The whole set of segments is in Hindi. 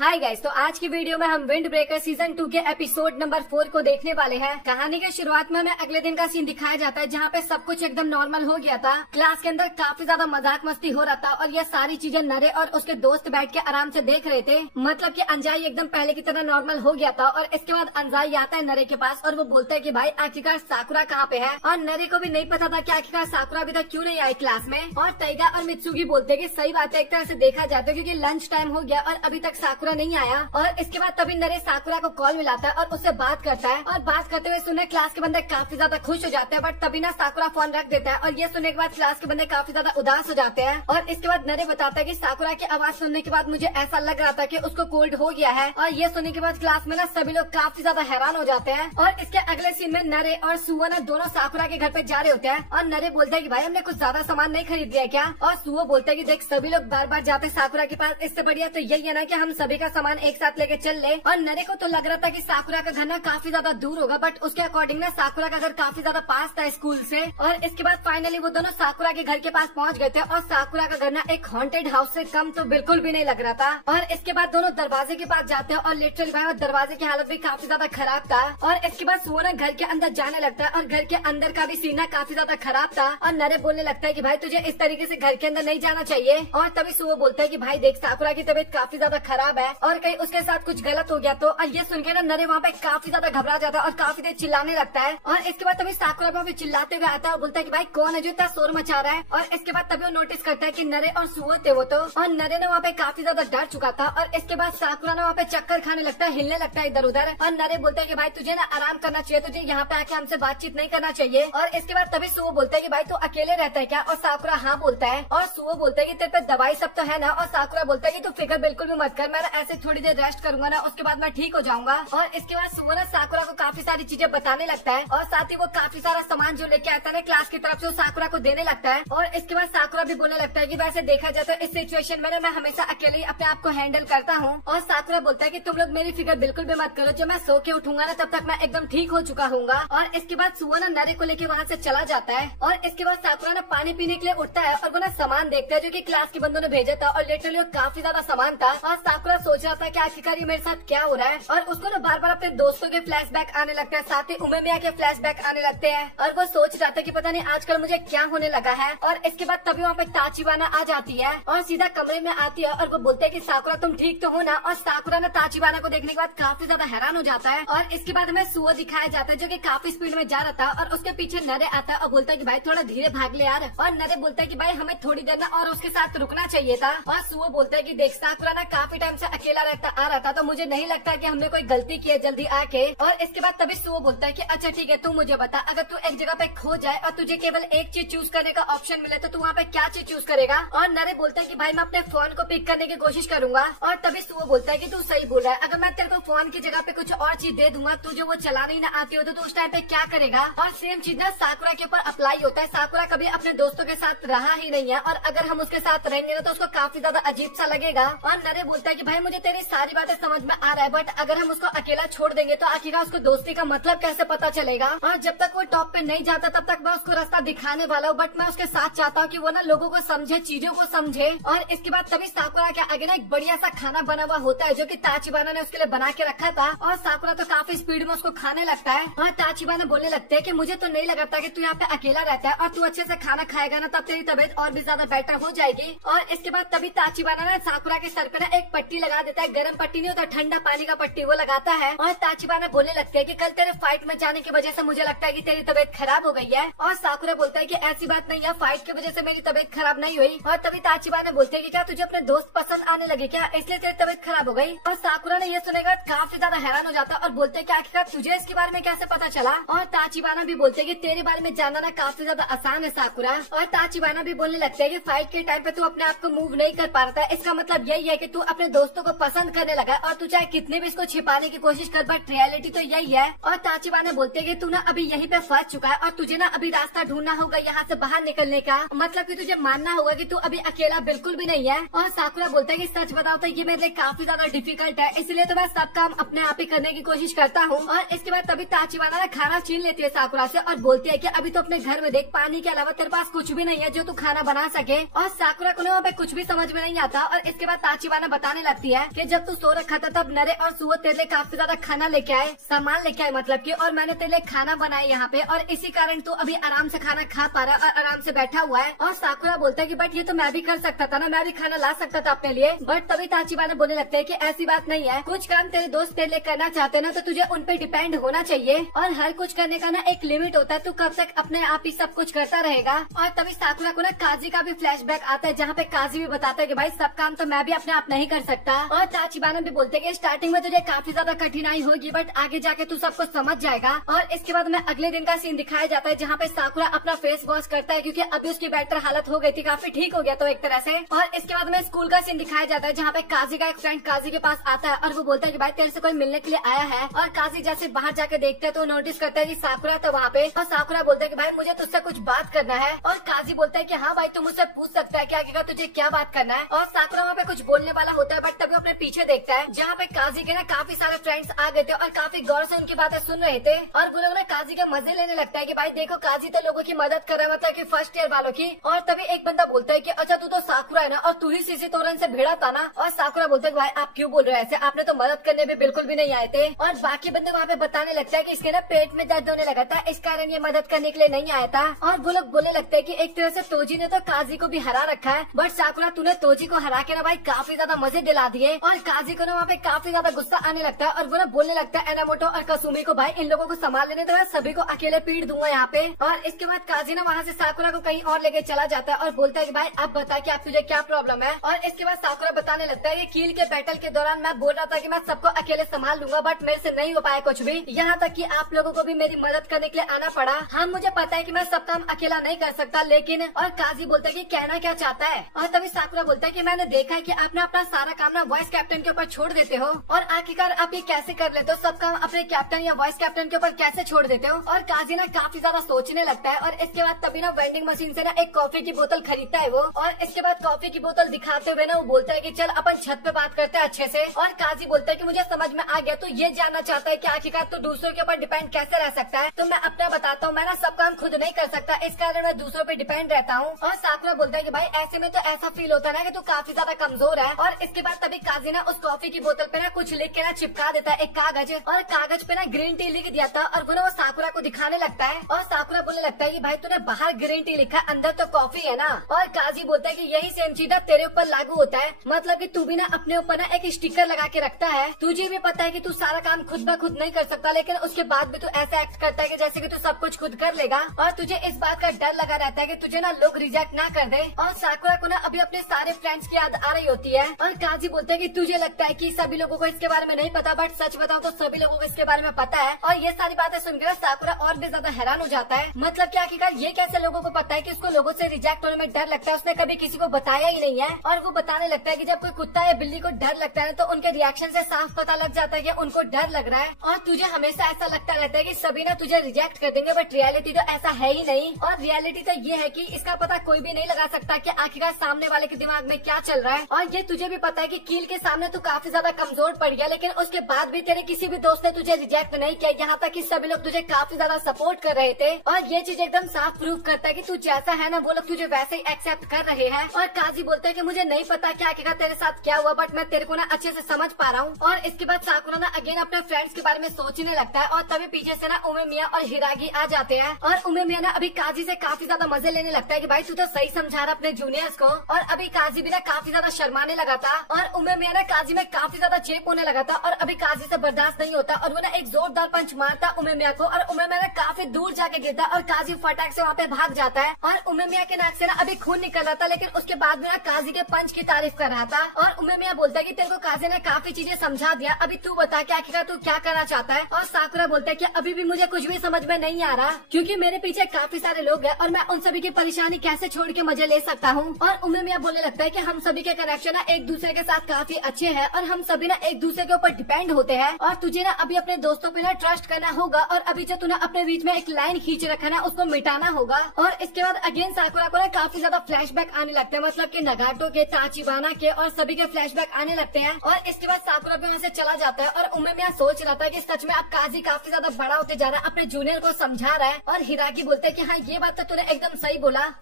हाय गाइस, तो आज की वीडियो में हम विंड ब्रेकर सीजन 2 के एपिसोड नंबर 4 को देखने वाले हैं। कहानी के शुरुआत में हमें अगले दिन का सीन दिखाया जाता है जहाँ पे सब कुछ एकदम नॉर्मल हो गया था। क्लास के अंदर काफी ज्यादा मजाक मस्ती हो रहा था और ये सारी चीजें नरे और उसके दोस्त बैठ के आराम से देख रहे थे। मतलब कि अंजाई एकदम पहले की तरह नॉर्मल हो गया था। और इसके बाद अंजाई आता है नरे के पास और वो बोलता है कि भाई आखिरकार साकुरा कहाँ पे है। और नरे को भी नहीं पता था कि आखिरकार साकुरा अभी तक क्यों नहीं आई क्लास में। और टाइगा और मित्सुगी बोलते हैं कि सही बात है, एक तरह से देखा जाता है क्योंकि लंच टाइम हो गया और अभी तक साकुरा नहीं आया। और इसके बाद तभी नरे साकुरा को कॉल मिलाता है और उससे बात करता है। और बात करते हुए सुने क्लास के बंदे काफी ज्यादा खुश हो जाते हैं। बट तभी ना साकुरा फोन रख देता है और ये सुनने के बाद क्लास के बंदे काफी ज्यादा उदास हो जाते हैं। और इसके बाद नरे बताता है कि साकुरा की आवाज सुनने के बाद मुझे ऐसा लग रहा था कि उसको कोल्ड हो गया है। और ये सुनने के बाद क्लास में ना सभी लोग काफी ज्यादा हैरान हो जाते हैं। और इसके अगले सीन में नरे और सुवो ना दोनों साकुरा के घर पे जा रहे होते हैं। और नरे बोलता है कि भाई हमने कुछ ज्यादा सामान नहीं खरीद लिया क्या। और सुवो बोलता है कि देख सभी लोग बार बार जाते साकुरा के पास, इससे बढ़िया तो यही है ना कि हम सभी का सामान एक साथ लेके चल ले। और नरे को तो लग रहा था कि साकुरा का घर ना काफी ज्यादा दूर होगा, बट उसके अकॉर्डिंग ना साकुरा का घर काफी ज्यादा पास था स्कूल से। और इसके बाद फाइनली वो दोनों साकुरा के घर के पास पहुंच गए थे। और साकुरा का घर ना एक हॉन्टेड हाउस से कम तो बिल्कुल भी नहीं लग रहा था। और इसके बाद दोनों दरवाजे के पास जाते हैं और लिटरली भाई दरवाजे की हालत भी काफी ज्यादा खराब था। और इसके बाद सुवो ना घर के अंदर जाने लगता है और घर के अंदर का भी सीना काफी ज्यादा खराब था। और नरे बोलने लगता है कि भाई तुझे इस तरीके से घर के अंदर नहीं जाना चाहिए। और तभी सुवो बोलता है कि भाई देख साकुरा की तबीयत काफी ज्यादा खराब है और कहीं उसके साथ कुछ गलत हो गया तो। और ये सुन के ना नरे वहाँ पे काफी ज्यादा घबरा जाता है और काफी देर चिल्लाने लगता है। और इसके बाद तभी साकुरा वहाँ पे चिल्लाते हुए आता है और बोलता है कि भाई कौन है जो इतना शोर मचा रहा है। और इसके बाद तभी वो नोटिस करता है कि नरे और सुवो थे वो तो। और नरे ने वहाँ पे काफी ज्यादा डर चुका था। और इसके बाद साकुरा ने वहाँ पे चक्कर खाने लगता है, हिलने लगता है इधर उधर। और नरे बोलता है कि भाई तुझे ना आराम करना चाहिए, तुझे यहाँ पे आके हमसे बातचीत नहीं करना चाहिए। और इसके बाद तभी सुवो बोलता है कि भाई तू अकेले रहता है क्या। और साकुरा हाँ बोलता है। और सुवो बोलता है कि तेरे पे दवाई सब तो है ना। और साकुरा बोलता है कि तू फिक्र बिल्कुल भी मत कर, मैं ऐसे थोड़ी देर रेस्ट करूंगा ना, उसके बाद मैं ठीक हो जाऊंगा। और इसके बाद सुवो ना साकुरा को काफी सारी चीजें बताने लगता है और साथ ही वो काफी सारा सामान जो लेके आता है ना क्लास की तरफ से वो साकुरा को देने लगता है। और इसके बाद साकुरा भी बोलने लगता है कि वैसे देखा जाए तो इस सिचुएशन में ना मैं हमेशा अकेले ही अपने आप को हैंडल करता हूँ। और साकुरा बोलता है कि तुम लोग मेरी फिक्र बिल्कुल भी मत करो, जब मैं सो के उठूंगा ना तब तक मैं एकदम ठीक हो चुका हूँ। और इसके बाद सुवो ना नरे को लेके वहाँ से चला जाता है। और इसके बाद साकुरा ना पानी पीने के लिए उठता है और वो ना सामान देखता है जो कि क्लास के बंदों ने भेजा था। और लिटरली वो काफी ज्यादा सामान था। और साकुरा सोच रहा था कि आखिरकार ये मेरे साथ क्या हो रहा है। और उसको ना बार बार अपने दोस्तों के फ्लैशबैक आने लगते हैं, साथ ही उमेमिया के फ्लैशबैक आने लगते हैं। और वो सोच रहा था कि पता नहीं आजकल मुझे क्या होने लगा है। और इसके बाद तभी वहाँ पे ताचिबाना आ जाती है और सीधा कमरे में आती है और वो बोलते हैं कि साकुरा तुम ठीक तो हो ना। और साकुरा ना ताचिबाना को देखने के बाद काफी ज्यादा हैरान हो जाता है। और इसके बाद हमें सुवो दिखाया जाता है जो कि काफी स्पीड में जा रहा था। और उसके पीछे नरे आता है और बोलता है कि भाई थोड़ा धीरे भाग ले यार। और नरे बोलता है कि भाई हमें थोड़ी देर ना और उसके साथ रुकना चाहिए था। और सुवो बोलता है कि देख साकुरा ना काफी टाइम से अकेला रहता आ रहा था, तो मुझे नहीं लगता कि हमने कोई गलती की है जल्दी आके। और इसके बाद तभी सुवो बोलता है कि अच्छा ठीक है, तू मुझे बता, अगर तू एक जगह पे खो जाए और तुझे केवल एक चीज चूज करने का ऑप्शन मिले तो तू वहाँ पे क्या चीज चूज करेगा। और नरे बोलता है कि भाई मैं अपने फोन को पिक करने की कोशिश करूंगा। और तभी सुवो बोलता है कि तू सही बोल रहा है, अगर मैं तेरे को फोन की जगह पे कुछ और चीज दे दूंगा, तुझे वो चलाने ही ना आती हो तो तू उस टाइम पे क्या करेगा। और सेम चीज ना साकुरा के ऊपर अप्लाई होता है। साकुरा कभी अपने दोस्तों के साथ रहा ही नहीं है और अगर हम उसके साथ रहेंगे ना तो उसको काफी ज्यादा अजीब सा लगेगा। और नरे बोलता है कि भाई मुझे तेरी सारी बातें समझ में आ रहा है, बट अगर हम उसको अकेला छोड़ देंगे तो आखिरकार उसको दोस्ती का मतलब कैसे पता चलेगा। और जब तक वो टॉप पे नहीं जाता तब तक मैं उसको रास्ता दिखाने वाला हूँ, बट मैं उसके साथ चाहता हूँ कि वो ना लोगों को समझे, चीजों को समझे। और इसके बाद तभी साकुरा के आगे ना एक बढ़िया सा खाना बना हुआ होता है जो कि ताचिबाना ने उसके लिए बना के रखा था। और साकुरा तो काफी स्पीड में उसको खाने लगता है। और ताचिबाना बोलने लगते हैं कि मुझे तो नहीं लगा था कि तू यहाँ पे अकेला रहता है और तू अच्छे से खाना खाएगा ना तब तेरी तबीयत और भी ज्यादा बेटर हो जाएगी। और इसके बाद तभी ताचिबाना ना साकुरा के सर पे ना एक पट्टी लगा देता है, गर्म पट्टी नहीं होता, ठंडा पानी का पट्टी वो लगाता है। और ताचिबाना बोलने लगते हैं कि कल तेरे फाइट में जाने की वजह से मुझे लगता है कि तेरी तबीयत खराब हो गई है। और साकुरा बोलता है कि ऐसी बात नहीं है, फाइट की वजह से मेरी तबीयत खराब नहीं हुई। और तभी ताचिबाना बोलते हैं कि क्या तुझे अपने दोस्त पसंद आने लगे क्या, इसलिए तेरी तबीयत खराब हो गई। और साकुरा ने ये सुनेगा काफी ज्यादा हैरान हो जाता है और बोलते हैं कि आखिरकार तुझे इसके बारे में कैसे पता चला। और ताचिबाना भी बोलते हैं कि तेरे बारे में जानना ना काफी ज्यादा आसान है साकुरा। और ताचिबाना भी बोलने लगते हैं कि फाइट के टाइम पे तू अपने आप को मूव नहीं कर पा रहा था, इसका मतलब यही है कि तू अपने दोस्तों को पसंद करने लगा और तू चाहे कितने भी इसको छिपाने की कोशिश कर, बट रियलिटी तो यही है। और ताचिबाना बोलते हैं कि तू ना अभी यहीं पे फंस चुका है और तुझे ना अभी रास्ता ढूंढना होगा यहाँ से बाहर निकलने का, मतलब कि तुझे मानना होगा कि तू अभी अकेला बिल्कुल भी नहीं है। और साकुरा बोलता है कि सच बताओ तो ये मेरे लिए काफी ज्यादा डिफिकल्ट है, इसलिए तो मैं सब काम अपने आप ही करने की कोशिश करता हूँ। और इसके बाद तभी ताचिबाना ना खाना छीन लेती है साकुरा से और बोलती है कि अभी तो अपने घर में देख, पानी के अलावा तेरे पास कुछ भी नहीं है जो तू खाना बना सके। और साकुरा को वहाँ पे कुछ भी समझ में नहीं आता। और इसके बाद ताचिबाना बताने लगती बताती है कि जब तू सो रखा था तब नरे और सुओ तेरे लिए काफी ज्यादा खाना लेके आए, सामान लेके आए मतलब कि, और मैंने तेरे लिए खाना बनाया यहाँ पे, और इसी कारण तू अभी आराम से खाना खा पा रहा और आराम से बैठा हुआ है। और साकुरा बोलता है कि बट ये तो मैं भी कर सकता था ना, मैं भी खाना ला सकता था अपने लिए। बट तभी ताचिबाना बोलने लगते हैं कि ऐसी बात नहीं है, कुछ काम तेरे दोस्त तेरे लिए करना चाहते हैं ना तो तुझे उन पे डिपेंड होना चाहिए, और हर कुछ करने का ना एक लिमिट होता है, तू कब तक अपने आप ही सब कुछ करता रहेगा। और तभी साकुरा को ना काजी का भी फ्लैशबैक आता है, जहाँ पे काजी भी बताता है कि भाई सब काम तो मैं भी अपने आप नहीं कर सकता। और ताचिबाना भी बोलते हैं कि स्टार्टिंग में तुझे काफी ज्यादा कठिनाई होगी बट आगे जाके तू सब कुछ समझ जाएगा। और इसके बाद में अगले दिन का सीन दिखाया जाता है, जहाँ पे साकुरा अपना फेस वॉश करता है क्योंकि अभी उसकी बेटर हालत हो गई थी, काफी ठीक हो गया तो एक तरह से। और इसके बाद में स्कूल का सीन दिखाया जाता है, जहाँ पे काजी का एक फ्रेंड काजी के पास आता है और वो बोलता है कि भाई तेरे से कोई मिलने के लिए आया है। और काजी जैसे बाहर जाके देखते हैं तो नोटिस करता है कि साकुरा तो वहाँ पे, और साकुरा बोलता है कि भाई मुझे तुझसे कुछ बात करना है। और काजी बोलता है कि हाँ भाई तू मुझसे पूछ सकता है क्या, आगे तुझे क्या बात करना है। और साकुरा वहाँ पे कुछ बोलने वाला होता है बट तभी अपने पीछे देखता है, जहाँ पे काजी के ना काफी सारे फ्रेंड्स आ गए थे और काफी गौर से उनकी बातें सुन रहे थे। और वो लोग ना काजी का मजे लेने लगता है कि भाई देखो काजी तो लोगों की मदद कर रहा है, मतलब कि फर्स्ट ईयर वालों की। और तभी एक बंदा बोलता है कि अच्छा तू तो साकुरा है ना, और तू ही सीसी तोरन से भिड़ा था ना। और साकुरा बोलता है कि भाई आप क्यों बोल रहे हैं ऐसे, आपने तो मदद करने में बिल्कुल भी नहीं आए थे। और बाकी बंदे वहाँ पे बताने लगता है कि इसके ना पेट में दर्द होने लगा था, इस कारण ये मदद करने के लिए नहीं आया था। और वो लोग बोलने लगते हैं कि एक तरह से तोजी ने तो काजी को भी हरा रखा है, बट साकुरा तूने तोजी को हरा के ना भाई काफी ज्यादा मजे दिला दिए। और काजी को ना वहाँ पे काफी ज्यादा गुस्सा आने लगता है और वो ना बोलने लगता है एनामोटो और कसुमी को, भाई इन लोगों को संभाल लेने तो मैं सभी को अकेले पीट दूंगा यहाँ पे। और इसके बाद काजी ना वहाँ से साकुरा को कहीं और लेके चला जाता है और बोलता है कि भाई अब बता कि आप तुझे क्या प्रॉब्लम है। और इसके बाद साकुरा बताने लगता है कि कील के बैटल के दौरान मैं बोल रहा था कि मैं सबको अकेले संभाल लूंगा बट मेरे से नहीं हो पाया कुछ भी, यहाँ तक कि आप लोगों को भी मेरी मदद करने के लिए आना पड़ा। हाँ मुझे पता है कि मैं सब काम अकेला नहीं कर सकता लेकिन, और काजी बोलता है कि कहना क्या चाहता है। और तभी साकुरा बोलता है कि मैंने देखा है कि आपने अपना सारा काम ना वॉइस कैप्टन के ऊपर छोड़ देते हो, और आखिरकार आप ये कैसे कर लेते हो, सब काम अपने कैप्टन या वॉइस कैप्टन के ऊपर कैसे छोड़ देते हो। और काजी ना काफी ज्यादा सोचने लगता है और इसके बाद तभी ना वेंडिंग मशीन से ना एक कॉफी की बोतल खरीदता है वो, और इसके बाद कॉफी की बोतल दिखाते हुए ना वो बोलता है कि चल अपन छत पे बात करते हैं अच्छे से। और काजी बोलता है कि मुझे समझ में आ गया, तो ये जानना चाहता है कि आखिरकार तो दूसरों के ऊपर डिपेंड कैसे रह सकता है। तो मैं अपना बताता हूँ, मैं ना सब काम खुद नहीं कर सकता, इस कारण मैं दूसरों पे डिपेंड रहता हूँ। और साकुरा बोलता है कि भाई ऐसे में तो ऐसा फील होता है ना कि तू काफी ज्यादा कमजोर है। और इसके बाद तभी काजी ना उस कॉफी की बोतल पे ना कुछ लिख के ना चिपका देता है, एक कागज, और कागज पे ना ग्रीन टी लिख दिया था और वो ना वो साकुरा को दिखाने लगता है। और साकुरा बोलने लगता है कि भाई तूने बाहर ग्रीन टी लिखा, अंदर तो कॉफी है ना। और काजी बोलता है कि यही सेम चीज तेरे ऊपर लागू होता है, मतलब कि तू भी ना अपने ऊपर ना एक स्टिकर लगा के रखता है। तुझे भी पता है कि तू सारा काम खुद ब खुद नहीं कर सकता, लेकिन उसके बाद भी तू ऐसा एक्ट करता है कि जैसे कि तू सब कुछ खुद कर लेगा। और तुझे इस बात का डर लगा रहता है कि तुझे ना लोग रिजेक्ट ना कर दे। और साकुरा को ना अभी अपने सारे फ्रेंड्स की याद आ रही होती है। और काजी बोलते हैं कि तुझे लगता है कि सभी लोगों को इसके बारे में नहीं पता, बट सच बताओ तो सभी लोगों को इसके बारे में पता है। और ये सारी बातें सुनकर साकुरा और भी ज्यादा हैरान हो जाता है, मतलब कि आखिरकार ये कैसे लोगों को पता है कि उसको लोगों से रिजेक्ट होने में डर लगता है, उसने कभी किसी को बताया ही नहीं है। और वो बताने लगता है कि जब कोई कुत्ता या बिल्ली को डर लगता है तो उनके रिएक्शन से साफ पता लग जाता है कि उनको डर लग रहा है। और तुझे हमेशा ऐसा लगता रहता है कि सभी ना तुझे रिजेक्ट कर देंगे, बट रियलिटी तो ऐसा है ही नहीं। और रियलिटी तो ये है कि इसका पता कोई भी नहीं लगा सकता कि आखिरकार सामने वाले के दिमाग में क्या चल रहा है। और ये तुझे भी पता है कि कील के सामने तू काफी ज्यादा कमजोर पड़ गया, लेकिन उसके बाद भी तेरे किसी भी दोस्त ने तुझे रिजेक्ट नहीं किया, यहाँ तक कि सभी लोग तुझे काफी ज्यादा सपोर्ट कर रहे थे। और ये चीज एकदम साफ प्रूव करता है कि तू जैसा है ना वो लोग तुझे वैसे ही एक्सेप्ट कर रहे हैं। और काजी बोलते हैं कि मुझे नहीं पता क्या आखिरकार तेरे साथ क्या हुआ, बट मैं तेरे को ना अच्छे से समझ पा रहा हूँ। और इसके बाद साकुरा ना अगेन अपने फ्रेंड्स के बारे में सोचने लगता है, और तभी पीछे से ना उमेमिया और हिरागी आ जाते हैं। और उमेमिया ना अभी काजी से काफी ज्यादा मजे लेने लगता है कि भाई तू तो सही समझा रहा अपने जूनियर्स को। और अभी काजी भी ना काफी ज्यादा शर्माने लगा था, और उमेमिया ना काजी में काफी ज्यादा चेप होने लगा था। और अभी काजी से बर्दाश्त नहीं होता और वो ना एक जोरदार पंच मारता उमेमिया को, और उमेमिया ना काफी दूर जाके गिरता और काजी फटाक से वहाँ पे भाग जाता है। और उमेमिया के नाक से ना अभी खून निकल रहा था, लेकिन उसके बाद भी ना काजी के पंच की तारीफ कर रहा था। और उमेमिया बोलता है कि तेरे को काजी ने काफी चीजें समझा दिया, अभी तू बता कि आखिरकार तू क्या करना चाहता है। और साकुरा बोलता है कि अभी भी मुझे कुछ भी समझ में नहीं आ रहा, क्योंकि मेरे पीछे काफी सारे लोग हैं और मैं उन सभी की परेशानी कैसे छोड़ के मजे ले सकता हूँ। और उमेमिया बोलने लगता है कि हम सभी के कनेक्शन ना एक दूसरे के साथ काफी अच्छे हैं और हम सभी ना एक दूसरे के ऊपर डिपेंड होते हैं, और तुझे ना अभी अपने दोस्तों पे ना ट्रस्ट करना होगा, और अभी जो तूने अपने बीच में एक लाइन खींच रखा है ना उसको मिटाना होगा। और इसके बाद अगेन साकुरा को ना काफी ज्यादा फ्लैशबैक आने लगते हैं, मतलब कि नगाटो के, ताचिबाना के और सभी के फ्लैशबैक आने लगते हैं। और इसके बाद साकुरा भी वहाँ से चला जाता है, और उमेमिया सोच रहा था कि सच में अब काजी काफी ज्यादा बड़ा होते जा रहा है, अपने जूनियर को समझा रहा है। और हिरागी बोलते हैं कि हाँ ये बात तो तूने एकदम सही बोला।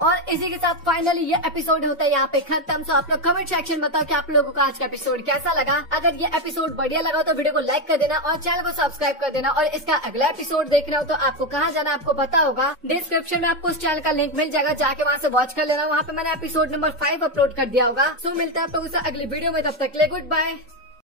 और इसी के साथ फाइनली ये एपिसोड होता है यहाँ पे खत्म। सो आप लोग कमेंट सेक्शन बताओ कि आप लोगों को आज का एपिसोड कैसा लगा। अगर ये एपिसोड बढ़िया लगा तो वीडियो को लाइक कर देना और चैनल को सब्सक्राइब कर देना। और इसका अगला एपिसोड देखना हो तो आपको कहाँ जाना आपको पता होगा, डिस्क्रिप्शन में आपको उस चैनल का लिंक मिल जाएगा, जाके वहाँ से वॉच कर लेना। वहाँ पे मैंने एपिसोड नंबर 5 अपलोड कर दिया होगा। सो मिलता है आप लोगों से अगली वीडियो में, तब तक के लिए गुड बाय।